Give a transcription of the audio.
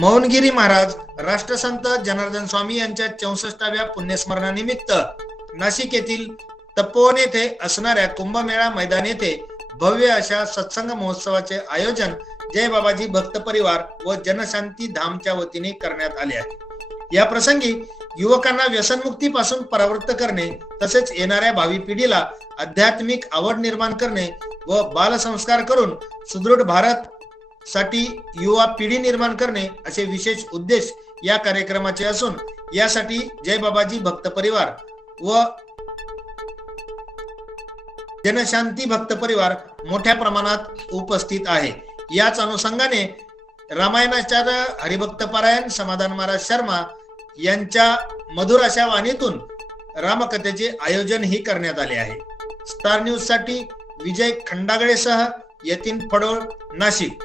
मौनगिरी महाराज राष्ट्रसंत जनार्दन स्वामी यांच्या 64व्या पुण्यस्मरणानिमित्त नाशिक येथील तपोवन येथे असणाऱ्या कुंभमेळा मैदान येथे भव्य अशा सत्संग महोत्सवाचे आयोजन जय बाबाजी भक्त परिवार व जनशांती धामच्या वतीने करण्यात आले आहे। या प्रसंगी युवकांना व्यसनमुक्तीपासून परावृत्त करणे तसेच येणाऱ्या भावी पिढीला आध्यात्मिक आवड निर्माण करणे व बालसंस्कार करून सुदृढ भारत साठी युवा पिढी निर्माण करणे असे विशेष उद्देश या कार्यक्रमाचे असून यासाठी जय बाबाजी भक्त परिवार व जनशांती भक्त परिवार मोठ्या प्रमाणात उपस्थित आहे। याच अनुषंगाने रामायणाचार्य हरिभक्त पारायण समाधान महाराज शर्मा यांच्या मधुर अशा वाणीतून रामकथेचे आयोजन ही करण्यात आले आहे। स्टार न्यूज साठी विजय खंडागळेसह यतीन फडोळ, नाशिक।